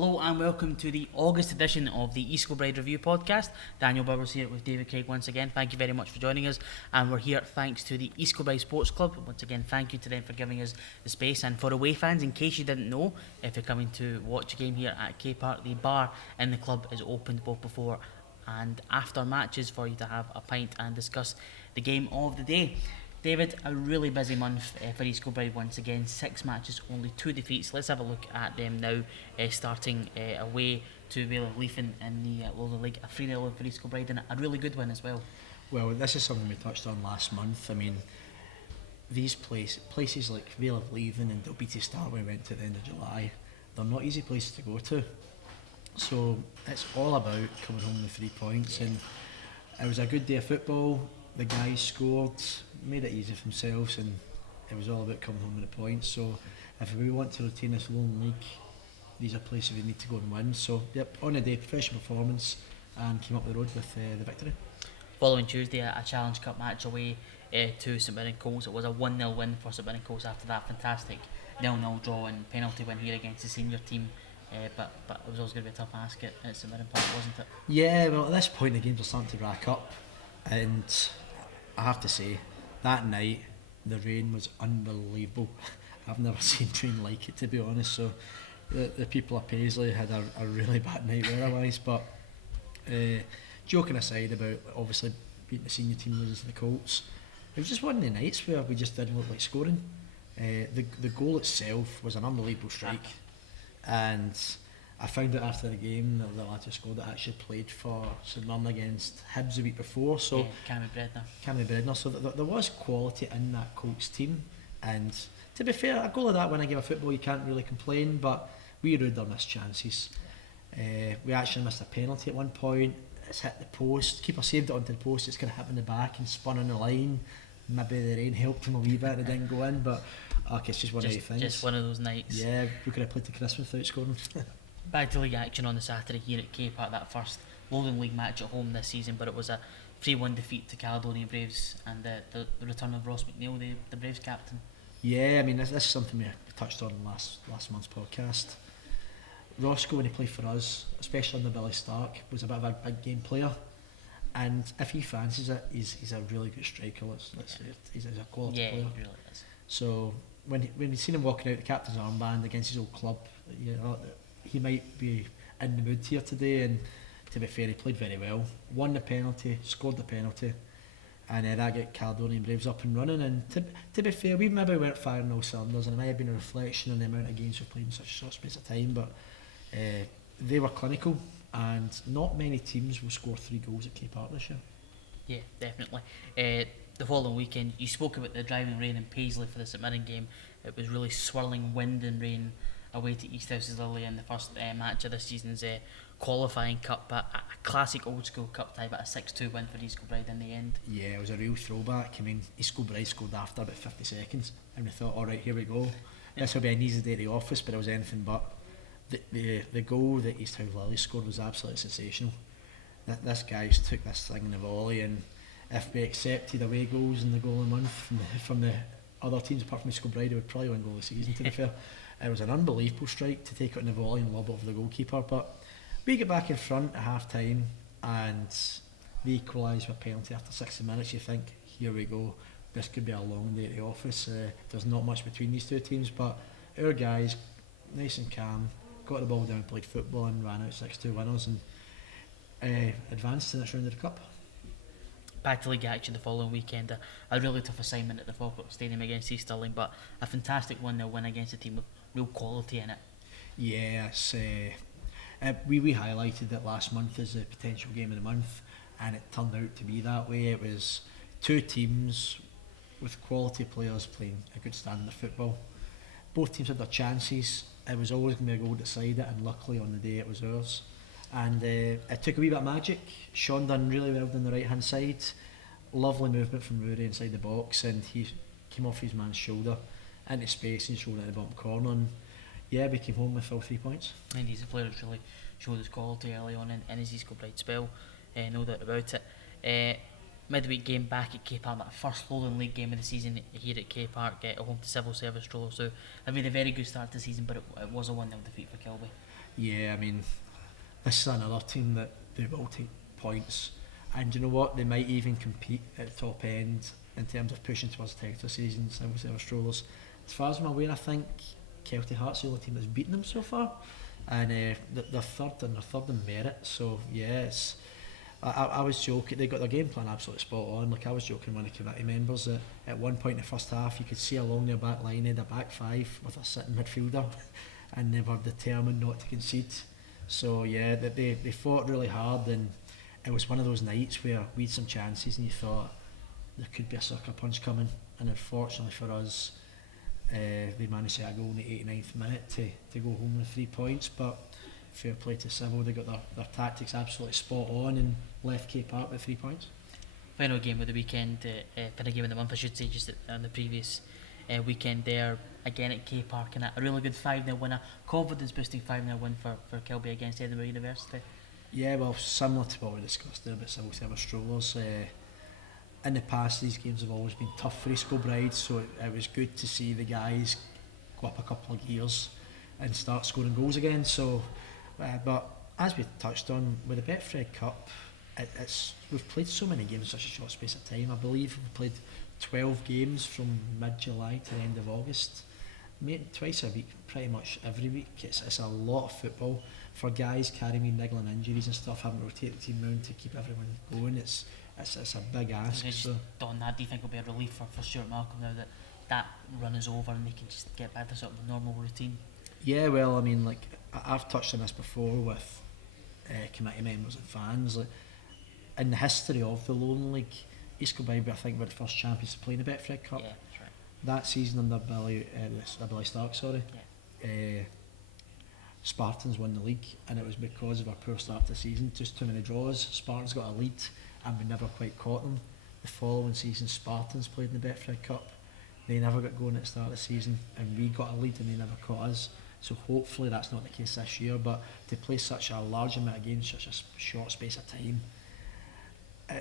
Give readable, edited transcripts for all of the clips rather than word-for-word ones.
Hello and welcome to the August edition of the East Kilbride Review podcast. Daniel Bowers here with David Craig once again. Thank you very much for joining us, and we're here thanks to the East Kilbride Sports Club. Once again, thank you to them for giving us the space. And for away fans, in case you didn't know, if you're coming to watch a game here at K Park, the bar in the club is open both before and after matches for you to have a pint and discuss the game of the day. David, a really busy month for East Kilbride once again. 6 matches, only 2 defeats. Let's have a look at them now, starting away to Vale of Leith in the Lowland League. A 3-0 win for East Kilbride and a really good one as well. Well, this is something we touched on last month. I mean, these places like Vale of Leith and Dalbeattie Start, when we went to the end of July, they're not easy places to go to. So it's all about coming home with 3 points, and it was a good day of football. The guys scored, made it easy for themselves, and it was all about coming home with the points. So if we want to retain this Lowland League, these are places we need to go and win. So yep, on the day, professional performance, and came up the road with the victory. Following Tuesday, a Challenge Cup match away to St Mirren Colts. It was a 1-0 win for St Mirren Colts after that fantastic 0-0 draw and penalty win here against the senior team. But it was always going to be a tough ask at St Mirren Park, wasn't it? Yeah, well, at this point the games are starting to rack up, and I have to say, that night the rain was unbelievable. I've never seen rain like it, to be honest. So the people of Paisley had a really bad night weather-wise. But joking aside about obviously beating the senior team, losing to the Colts, it was just one of the nights where we just didn't look like scoring. The goal itself was an unbelievable strike, and I found out after the game that the lad who scored it actually played for St Mirren against Hibs the week before. So Cammy Bredner. So there was quality in that Colts team, and to be fair, a goal of that when I game of football you can't really complain, but we ruined our missed chances. We actually missed a penalty at one point. It's hit the post, keeper saved it onto the post, it's going to hit in the back and spun on the line. Maybe the rain helped him a wee bit and it didn't go in, but it's just one of the things. Just one of those nights. Yeah, we could have played to Christmas without scoring. Back to league action on the Saturday here at K Park, that first Lowland League match at home this season, but it was a 3-1 defeat to Caledonia Braves and the return of Ross McNeil, the Braves captain. Yeah, I mean this is something we touched on in last month's podcast. Roscoe, when he played for us, especially under Billy Stark, was a bit of a big game player, and if he fancies it, he's a really good striker. He's a quality player. Yeah, he really is. So when you seen him walking out the captain's armband against his old club, you know, he might be in the mood here today, and to be fair, he played very well. Won the penalty, scored the penalty, and that got Caledonian Braves up and running. And to be fair, we maybe weren't firing all cylinders, and it might have been a reflection on the amount of games we've played in such a short space of time, but they were clinical, and not many teams will score 3 goals at K Park this year. Yeah, definitely. The following weekend, you spoke about the driving rain in Paisley for the St Mirren game. It was really swirling wind and rain away to East House's Lily in the first match of this season's qualifying cup, a classic old school cup tie, but a 6-2 win for East Kilbride in the end. Yeah, it was a real throwback. I mean, East Kilbride scored after about 50 seconds, and we thought, alright, here we go. This will be an easy day at the office, but it was anything but. The goal that East House Lily scored was absolutely sensational. This guy's took this thing in the volley, and if we accepted away goals in the goal of the month from the other teams apart from East Kilbride, it would probably win goal of the season, to be fair. It was an unbelievable strike to take it in the volley and lob over the goalkeeper, but we get back in front at half time and they equalise with a penalty after 60 minutes. You think, here we go, this could be a long day at the office. There's not much between these two teams, but our guys, nice and calm, got the ball down, played football and ran out 6-2 winners and advanced to the next round of the cup. Back to league action the following weekend, a really tough assignment at the Falkirk Stadium against East Stirling, but a fantastic 1-0 win against a team with real quality in it. Yes, we highlighted it last month as a potential game of the month, and it turned out to be that way. It was 2 teams with quality players playing a good standard of football. Both teams had their chances. It was always going to be a goal to decide it, and luckily on the day it was ours. And it took a wee bit of magic. Sean done really well down the right hand side. Lovely movement from Rory inside the box, and he came off his man's shoulder into space and just rolled it at the bottom corner. And yeah, we came home with all 3 points. And he's a player that's really showed his quality early on in his East Kilbride spell, no doubt about it. Midweek game back at K Park, that first Lowland League game of the season here at K Park, home to Civil Service Strollers. So it made a very good start to the season, but it was a 1-0 defeat for Kilby. Yeah, I mean, this is another team that they will take points, and you know what? They might even compete at the top end in terms of pushing towards the title season. Obviously, our strollers. As far as I'm aware, I think Kelty Hearts the only team that's beaten them so far, and they're third in merit. So yeah, I was joking. They got their game plan absolutely spot on. Like I was joking with one of the committee members that at one point in the first half, you could see along their back line they had a back five with a sitting midfielder, and they were determined not to concede. So yeah, they fought really hard, and it was one of those nights where we had some chances, and you thought there could be a sucker punch coming, and unfortunately for us, they managed to get a goal in the 89th minute to go home with 3 points. But fair play to Civil, they got their tactics absolutely spot on and left K Park with 3 points. Final game of the weekend, final game of the month I should say, just on the previous weekend there, again at K Park, and a really good 5-0 win, a confidence boosting 5-0 win for Kilby against Edinburgh University. Yeah, well, similar to what we discussed there about Civil Service Strollers, in the past these games have always been tough for East Kilbride, so it was good to see the guys go up a couple of gears and start scoring goals again. So but as we touched on with the Betfred Cup, we've played so many games in such a short space of time. I believe we've played 12 games from mid-July to the end of August, twice a week, pretty much every week. It's a lot of football for guys carrying niggling injuries and stuff, having to rotate the team around to keep everyone going. It's a big ask. So on that, do you think it'll be a relief for Stuart Malcolm now that run is over and they can just get back to sort of the normal routine? Yeah, well, I mean, like I've touched on this before with committee members and fans. Like, in the history of the Lowland League, East Kilbride, I think, were the first champions to play in the Betfred Cup. Yeah, that's right. That season under Billy Stark, Yeah. Spartans won the league, and it was because of our poor start to the season. Just too many draws. Spartans got a lead, and we never quite caught them. The following season, Spartans played in the Betfred Cup. They never got going at the start of the season, and we got a lead, and they never caught us. So hopefully that's not the case this year. But to play such a large amount of games, such a short space of time,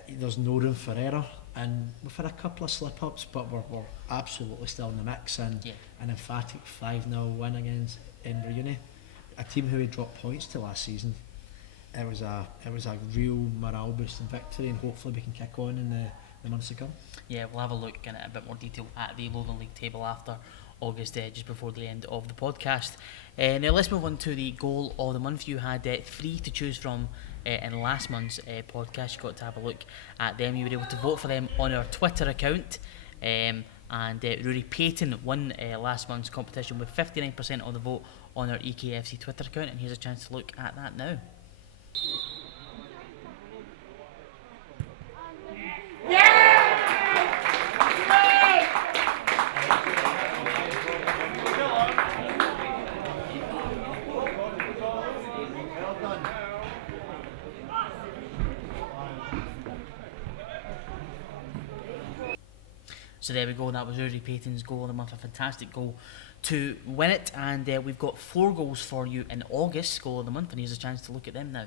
there's no room for error, and we've had a couple of slip-ups, but we're absolutely still in the mix, and an emphatic 5-0 win against Edinburgh Uni, a team who had dropped points to last season. It was a real morale boosting victory, and hopefully we can kick on in the months to come. Yeah, we'll have a look in a bit more detail at the Lowland League table after August, just before the end of the podcast. Now let's move on to the goal of the month. You had 3 to choose from in last month's podcast. You got to have a look at them. You were able to vote for them on our Twitter account, and Rory Payton won last month's competition with 59% of the vote on our EKFC Twitter account, and here's a chance to look at that now. So there we go, that was Rory Payton's goal of the month, a fantastic goal to win it, and we've got 4 goals for you in August, goal of the month, and here's a chance to look at them now.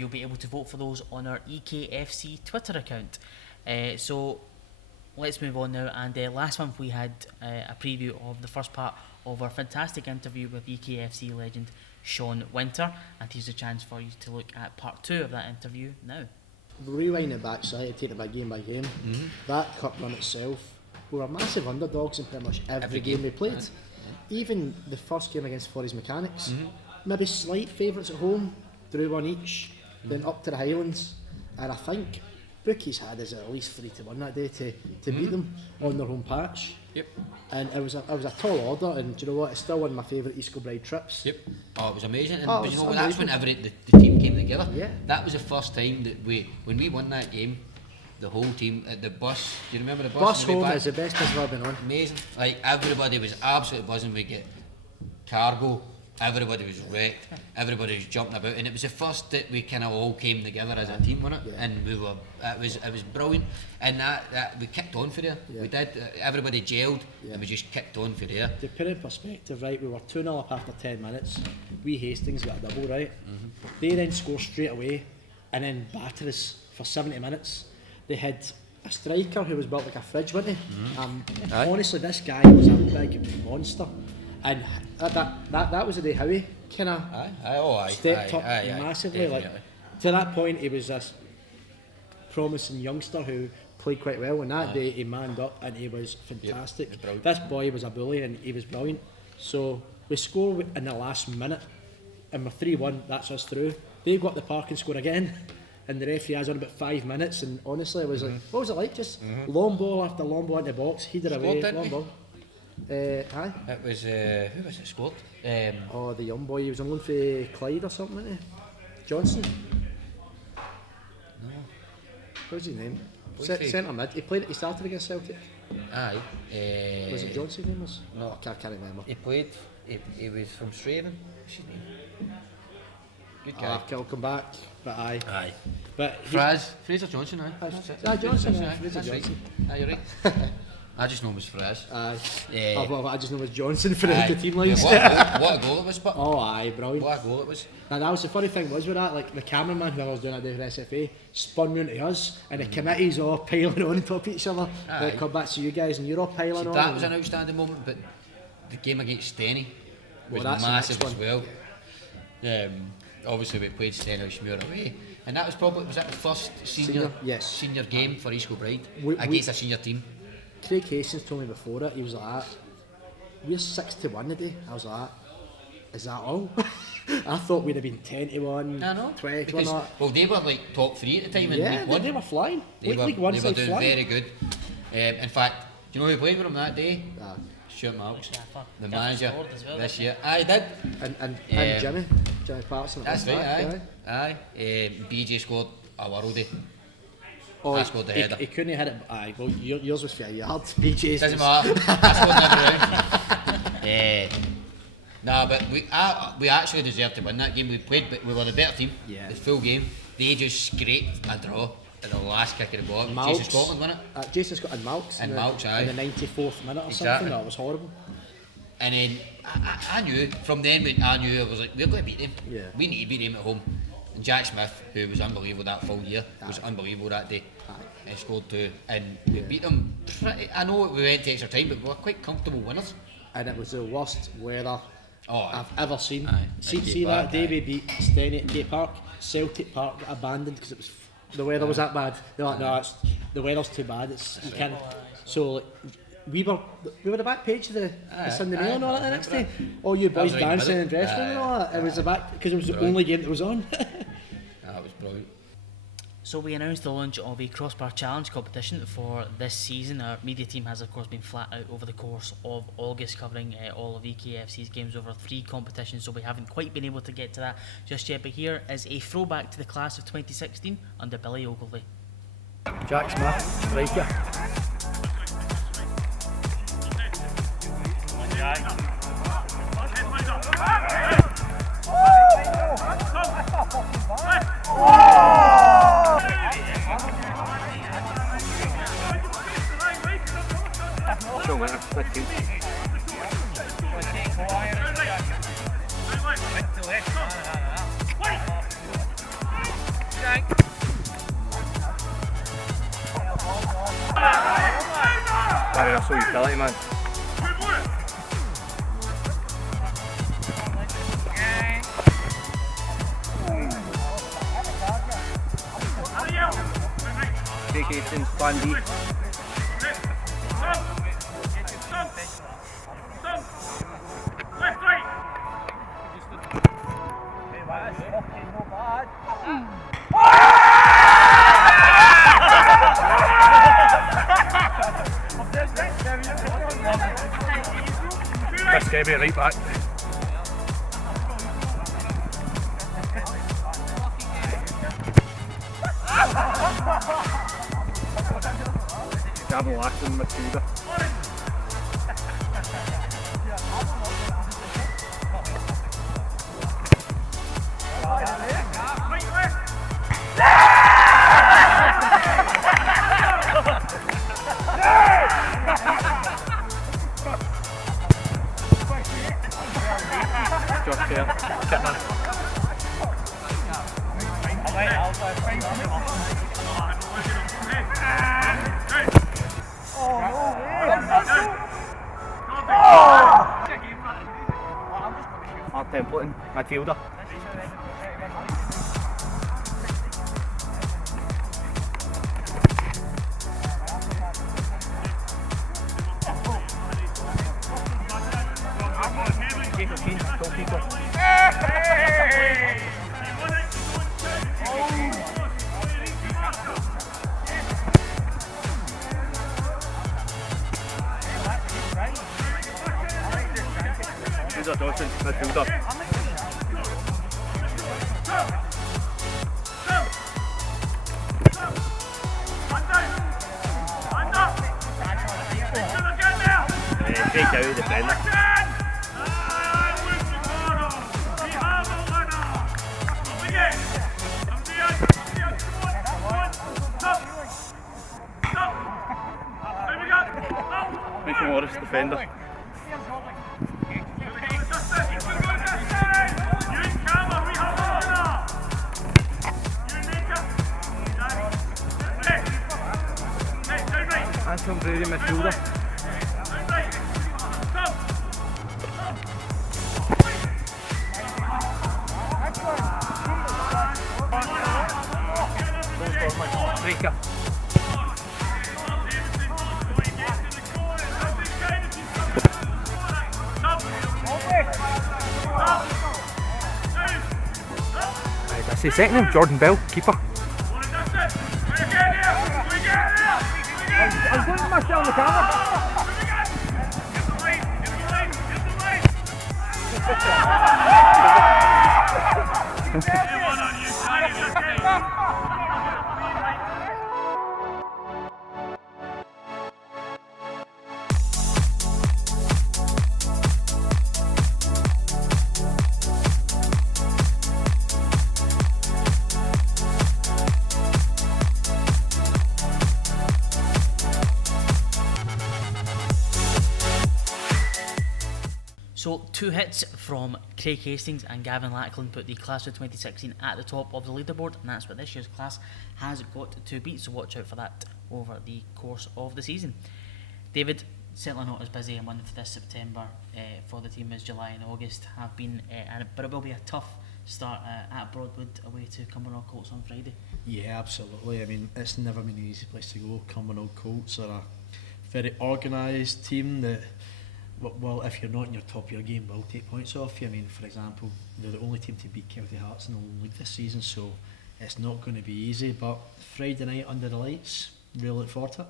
you'll be able to vote for those on our EKFC Twitter account. So let's move on now. And last month we had a preview of the first part of our fantastic interview with EKFC legend Sean Winter, and here's a chance for you to look at part 2 of that interview now. Rewind it back slightly, take it by game, that cup run itself, we were massive underdogs in pretty much every game we played. Even the first game against Forest Mechanics, maybe slight favourites at home, drew one each, then up to the Highlands, and I think bookies had us at least 3-1 that day to beat them on their home patch. Yep. And it was a tall order, and do you know what? It's still one of my favourite East Kilbride trips. Yep. Oh, it was amazing. And Oh, but it you was know, that's unbelievable. whenever the team came together. Yeah. That was the first time that when we won that game, the whole team at the bus. Do you remember the bus? Bus on the way home back? is the best bus I've ever been on. Amazing. Like everybody was absolutely buzzing. We get cargo. Everybody was wrecked. Everybody was jumping about, and it was the first that we kind of all came together as a team, wasn't it? Yeah. And we were. It was brilliant, and that we kicked on for there. Yeah. We did. Everybody gelled, Yeah. and we just kicked on for there. To put it in perspective, right, we were 2-0 up after 10 minutes. We Hastings got a double, right? They then score straight away and then batter us for 70 minutes. They had a striker who was built like a fridge, wasn't he? Honestly, this guy was a big monster. And that was the day Howie kind of stepped up massively. Like, to that point, he was this promising youngster who played quite well, and that day he manned up and he was fantastic. Yep, This boy was a bully and he was brilliant. So we score in the last minute and we're 3-1, that's us through. They got the park and score again, and the referee has on about 5 minutes, and honestly it was like, what was it like? Just long ball after long ball into the box, headed away, didn't long he? ball. Aye. It was who was it scored? Oh, the young boy, he was on loan for Clyde or something, wasn't he? Johnson? No. What's his name? What's he? Centre mid. He started against Celtic. Aye. Was it Johnson's name? No. I can't remember. He played. He was from Straven. What's his name? Good guy. I'll come back, but aye. Aye. But Fraser Johnson. Aye. That's it. Johnson. That's Fraser right. Johnson. Aye, you're right. I just know him as Fraz. Aye. Yeah. Well, I just know it was Johnson for Aye. the team Yeah, lines. what a goal it was, but Oh, aye, brilliant. what a goal it was. And that was the funny thing was with that, like the cameraman who I was doing that day for SFA spun round to us, and the committees all piling on top of each other. Aye. They come back to you guys, and you're all piling See, on. that was an outstanding moment, but the game against Steny was Well, that's the massive next as well. Obviously we played Steny Schmuir away, and that was the first Senior, yes. senior game for East Kilbride We- against a senior team. Craig Hastings told me before it, he was like, we're 6-1 today. I was like, is that all? I thought we'd have been 10-1, I know. 20-1. Because, well, they were like top 3 at the time in Yeah, League One. they were flying. They were League One doing side flying. very good. In fact, do you know who played with them that day? Aye. Stuart Marks, Gaffer. the Gaffer manager scored as well, this didn't year. Aye, he did. And Jimmy Patterson. That's right, back, aye. BJ scored a worldie. Oh, I scored the header. He couldn't hit it. Aye, well, yours was for a yard. BJ's Doesn't was- matter. I scored every round. Nah, but we actually deserved to win that game. We played, but we were the better team. Yeah. The full game. They just scraped a draw at the last kick of the ball. Malks. Jason Scotland won it. Jason Scott and Malks. And in Malks, aye. In the 94th minute or Exactly. something. That was horrible. And then I knew from then I knew I was like, we're going to beat them. Yeah. We need to beat them at home. And Jack Smith, who was unbelievable that full year, was unbelievable that day. He scored 2, and we beat them pretty. I know we went to extra time, but we were quite comfortable winners. And it was the worst weather Oh, I've ever seen. Aye. See, At Gay see that Park, day aye. we beat Steny at Gay Park. Celtic Park got abandoned because it was the weather was that bad. They're like, no, the weather's too bad. You can't. So like, we were the back page of the Sunday Mail and all that the next day. All you boys was right in the dancing and middle. dressing and all that. It was the back because it was the Brilliant. only game that was on. That was brilliant. So we announced the launch of a Crossbar Challenge competition for this season. Our media team has of course been flat out over the course of August, covering all of EKFC's games over 3 competitions, so we haven't quite been able to get to that just yet, but here is a throwback to the class of 2016 under Billy Ogilvie. Jack Smith, striker. Ability, man. Jake Hastings, plan D. Chris Gebby right back. Gavin Laxton, midfielder. Josh Kerr, Kitman. Mark Templeton, midfielder. Jacob Keane, goalkeeper. Fraser Dawson, midfielder. Jake Dowie, defender. Michael Morris, defender. Anton Brady, midfielder. Striker. That's the second name, Jordan Bell, keeper. I'm putting myself on the camera. So 2 hits from Craig Hastings and Gavin Lackland put the class of 2016 at the top of the leaderboard, and that's what this year's class has got to beat, so watch out for that over the course of the season. David, certainly not as busy a month this September for the team as July and August have been, but it will be a tough start at Broadwood away to Cumbernauld Colts on Friday. Yeah, absolutely. I mean, it's never been an easy place to go. Cumbernauld Colts are a very organised team that, well, if you're not in your top of your game, will take points off you. I mean, for example, they're the only team to beat Kelty Hearts in the league this season, so it's not going to be easy. But Friday night under the lights, really look forward to it.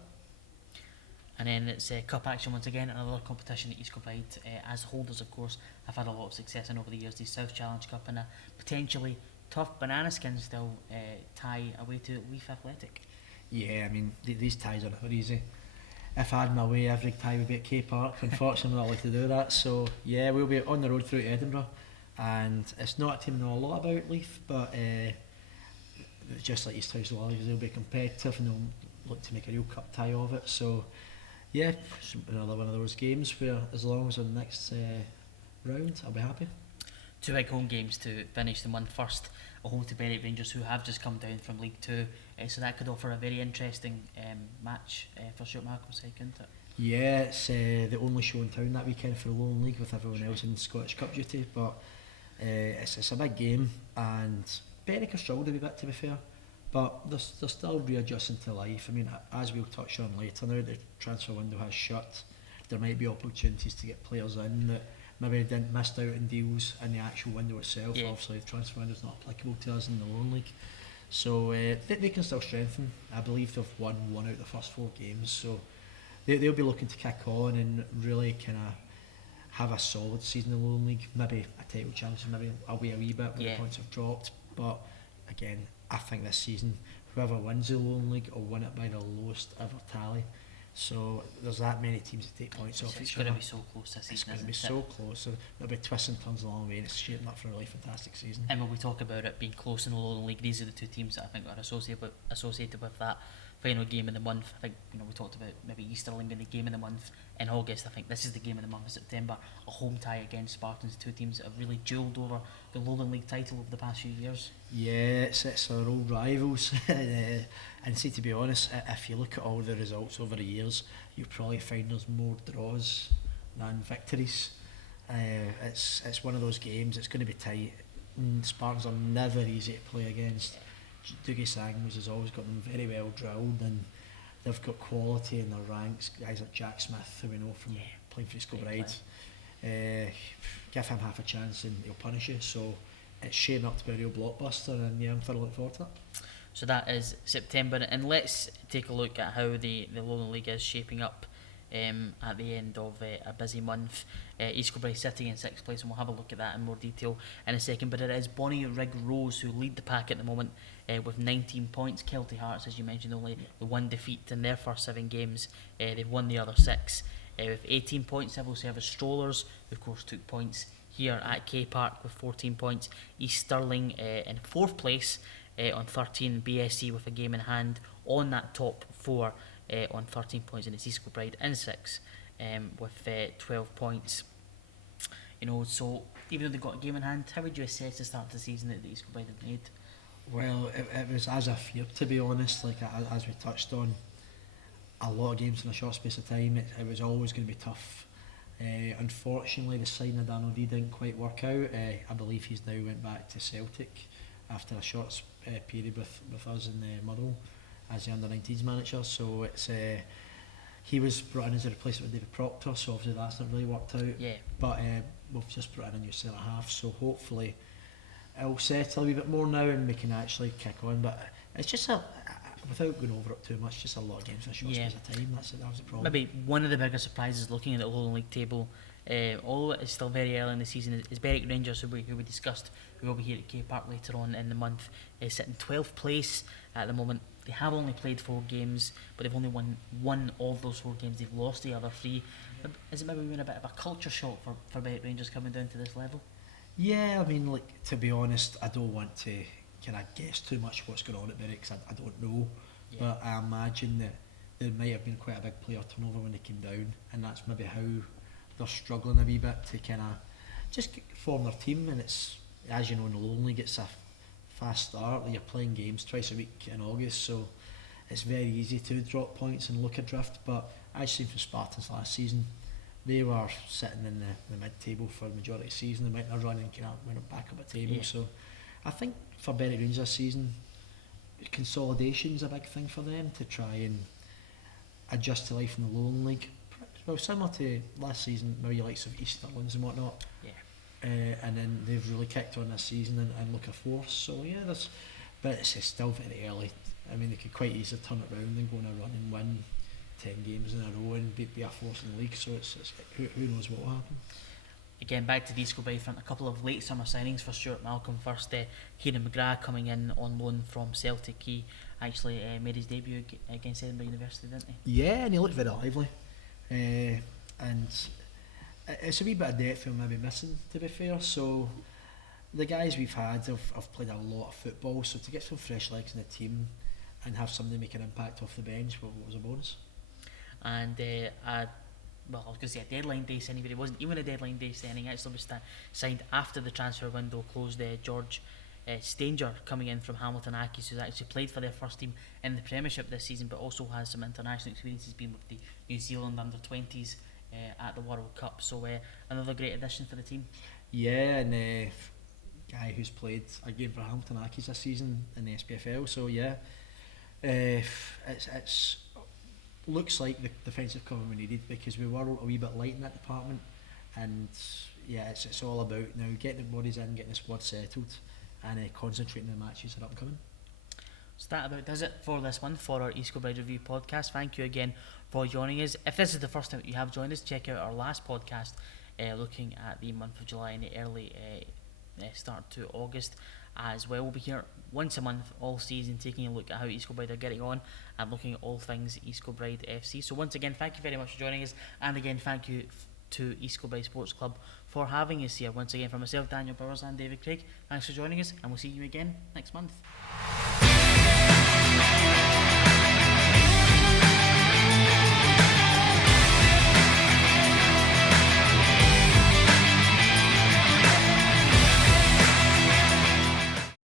And then it's cup action once again, another competition at East Kilbride, as holders, of course, have had a lot of success in over the years. The South Challenge Cup and a potentially tough banana skin still tie away to Leaf Athletic. Yeah, I mean, these ties are never easy. If I had my way, every tie would be at K Park. Unfortunately, we're not allowed to do that. So, yeah, we'll be on the road through to Edinburgh. And it's not a team I know a lot about, Leaf, but just like East House Warriors, they'll be competitive and they'll look to make a real cup tie of it. So, yeah, it's another one of those games where, as long as we're in the next round, I'll be happy. 2 big home games to finish the month. First, a home to Berwick Rangers, who have just come down from League Two, so that could offer a very interesting match for Stuart Malcolm's side, couldn't it? Yeah, it's the only show in town that weekend for the Lowland League with everyone else in Scottish Cup duty, but it's a big game, and Berwick have struggled a wee bit, to be fair, but they're still readjusting to life. I mean, as we'll touch on later, now the transfer window has shut, there might be opportunities to get players in that maybe didn't missed out on deals in the actual window itself. Yeah. Obviously the transfer window is not applicable to us in the Lowland League, so they can still strengthen. I believe they've won one out of the first 4 games, so they'll be looking to kick on and really kind of have a solid season in the Lowland League. Maybe a title chance, maybe away a wee bit where the points have dropped. But again, I think this season, whoever wins the Lowland League will win it by the lowest ever tally. So there's that many teams that take points off It's each going other. to be so close this It's season, going to isn't be it? so close. So there'll be twists and turns along the way, and it's shaping up for a really fantastic season. And when we talk about it being close in the Lowland League, these are the 2 teams that I think are associated with that final game of the month. I think, we talked about maybe Easterling being the game of the month in August. I think this is the game of the month in September. A home tie against Spartans, 2 teams that have really duelled over the Lowland League title over the past few years. Yeah, it's our old rivals. And see, to be honest, if you look at all the results over the years, you'll probably find there's more draws than victories. It's one of those games, it's going to be tight. Spartans are never easy to play against. Dougie Sangs has always got them very well drilled, and they've got quality in their ranks. Guys like Jack Smith, who we know from playing for East Kilbride. Give him half a chance and he'll punish you. So it's shaping up to be a real blockbuster, and I'm thoroughly looking forward to that. So that is September, and let's take a look at how the Lowland League is shaping up at the end of a busy month. East Kilbride sitting in 6th place, and we'll have a look at that in more detail in a second, but it is Bonnie Rig Rose who lead the pack at the moment with 19 points. Kelty Hearts, as you mentioned, only the 1 defeat in their first 7 games. They've won the other 6 with 18 points. Civil Service Strollers, who of course took points here at K Park with 14 points. East Stirling in 4th place on 13. BSC with a game in hand on that top 4 on 13 points, and it's East Kilbride in 6 with 12 points. So even though they've got a game in hand, how would you assess the start of the season that the East Kilbride have made? Well, it was as I feared, to be honest. Like as we touched on, a lot of games in a short space of time. It was always going to be tough. Unfortunately, the signing of Dan O'Dea didn't quite work out. I believe he's now went back to Celtic after a short period with us in Motherwell as the under-19s manager. So it's he was brought in as a replacement with David Proctor, so obviously that's not really worked out. Yeah. But we've just brought in a new centre half, so hopefully it'll settle a wee bit more now and we can actually kick on. But it's just without going over it too much, just a lot of games in a short space of time. That was the problem. Maybe one of the bigger surprises looking at the Lowland League table, although it's still very early in the season, is Berwick Rangers, who we discussed, who will be here at K Park later on in the month, is sitting 12th place at the moment. They have only played 4 games, but they've only won 1 of those 4 games. They've lost the other 3. Is it maybe been a bit of a culture shock for Berwick Rangers coming down to this level? Yeah, I mean, like, to be honest, I don't want to kind of guess too much what's going on at Berwick, because I don't know. Yeah. But I imagine that there might have been quite a big player turnover when they came down, and that's maybe how they're struggling a wee bit to kind of just form their team. And it's, as you know, in the Lowland League, it's a fast start. You're playing games twice a week in August, so it's very easy to drop points and look adrift. But I've seen from Spartans last season, they were sitting in the mid-table for the majority of the season. They went on a run and kind of went back up a table. Yeah. So I think for Berwick Rangers this season, consolidation's a big thing for them to try and adjust to life in the Lowland League. Well, similar to last season, maybe the likes of Easterlands and whatnot. Yeah. And then they've really kicked on this season and look a force. So yeah, but it's still very early. I mean, they could quite easily turn it around and go on a run and win 10 games in a row and be a force in the league. So it's who knows what will happen. Again, back to the East Kilbride front, a couple of late summer signings for Stuart Malcolm. First, Kieran McGrath coming in on loan from Celtic. He actually made his debut against Edinburgh University, didn't he? Yeah, and he looked very lively. And it's a wee bit of depth we're maybe missing, to be fair. So the guys we've had have played a lot of football, so to get some fresh legs in the team and have somebody make an impact off the bench was a bonus. And well, I was going to say a deadline day signing, but it wasn't even a deadline day signing. Actually was signed after the transfer window closed. George Stanger coming in from Hamilton Accies, who's actually played for their first team in the Premiership this season, but also has some international experience. He's been with the New Zealand under-20s at the World Cup, so another great addition for the team. Yeah, and guy who's played a game for Hamilton Accies this season in the SPFL, so yeah, it's looks like the defensive cover we needed, because we were a wee bit light in that department, and yeah, it's all about now getting the bodies in, getting the squad settled, and concentrating on the matches that are upcoming. So that about does it for this month for our East Kilbride Review podcast. Thank you again for joining us. If this is the first time that you have joined us, check out our last podcast looking at the month of July and the early start to August as well. We'll be here once a month all season, taking a look at how East Kilbride are getting on and looking at all things East Kilbride FC. So once again, thank you very much for joining us, and again thank you to East Kilbride Sports Club for having us here. Once again, from myself, Daniel Bowers, and David Craig, thanks for joining us, and we'll see you again next month.